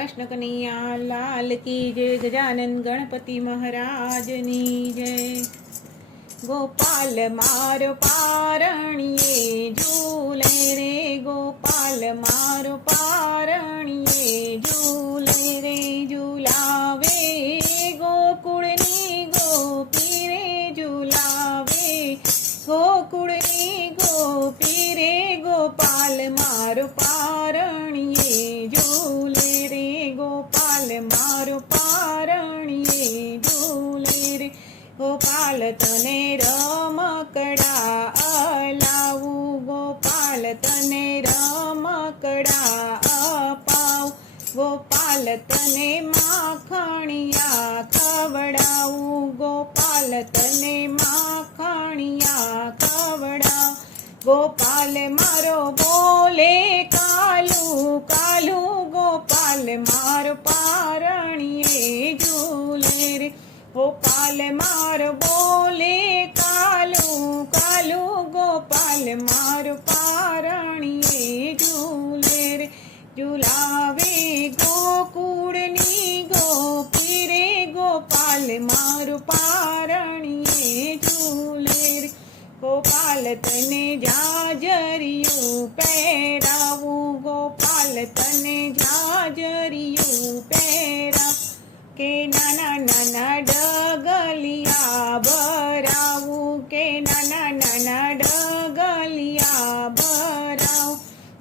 કૃષ્ણ કનૈયા લાલ કી જય ગજાનન ગણપતિ મહારાજની જય. ગોપાલ મારો પારણીએ ઝૂલે રે, ગોપાલ મારો પારણીએ ઝૂલે રે, ઝૂલાવે. ગોકુળની ગોપી રે, ઝૂલાવે. ગોકુળની ગોપી રે, ગોપાલ મારો પારણીએ ગોપાલ તને રમકડા અલાવું. ગોપાલ તને રમકડા અપાવ. ગોપાલ તને માખણિયા ખવડાવું. ગોપાલ તને માખણિયા ખવડાવ. ગોપાલ મારો બોલે કાલુ કાલુ. ગોપાલ મારો રે ગોપાલ માર બોલે કાલું કાલું ગોપાલ માર પારણીએ ઝૂલે રે. ઝુલાવે ગોકુળની ગોપી રે, ગોપાલ માર પારણીએ ઝૂલે રે. ગોપાલ તને જાજરિયું પહેરાવું, ગોપાલ તને જાજરિયું પહેરા કે નાના ડગલિયા ભરાવું કે નાના નાના ડગલિયા ભરાવ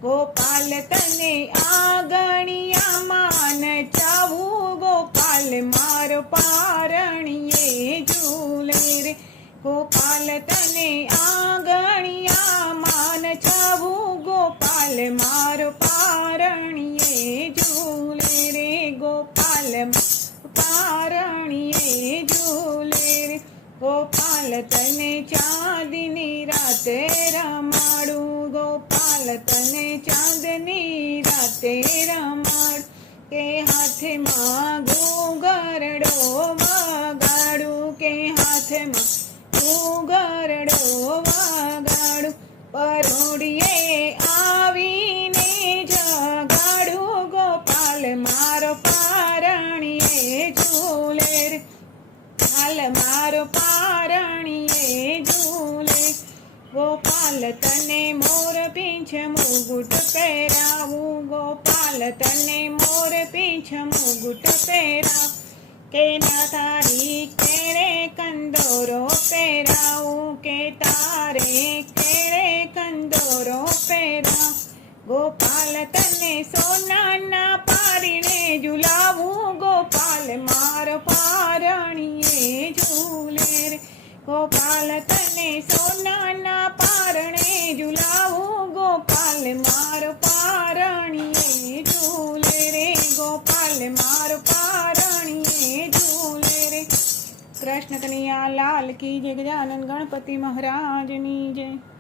ગોપાલ તને આંગણિયા માન ચાવું ગોપાલ મારો પારણીએ ઝૂલે રે ગોપાલ તને આગણિયા માન ચાવું ગોપાલ માર પારણીએ પારણીએ ઝૂલે ગોપાલ તને ચાંદની રાતે રમાડું. ગોપાલ તને ચાંદની રાતે રમાડ. કે હાથમાં ઘૂંઘરડો વગાડું. કે હાથમાં ઘૂંઘરડો વગાડું. પરોડીએ આવીને જગાડું. ગોપાલ મારો પારણીએ ઝૂલે હાલ મારો પારણીએ ઝૂલે. ગોપાલ તને મોર પીંછ મુગુટ પહેરાવું. ગોપાલ તને મોર પીંછ મુગુટ પહેરાવ. કે ના તારી કેળે કંદોરો પહેરાવું. કે તારે કેળે કંદોરો પહેરાવ. ગોપાલ, તને સોનાના પારીને ઝુલાવું ગોપાલ, માર પારણીએ ઝૂલે રે. ગોપાલ, તને સોનાના પારણે ઝુલાવું ગોપાલ, માર પારણીએ ઝૂલે રે. ગોપાલ, માર પારણીએ ઝૂલે રે. કૃષ્ણ કનૈયા, લાલ કી જય, ગજાનન ગણપતિ મહારાજની જય.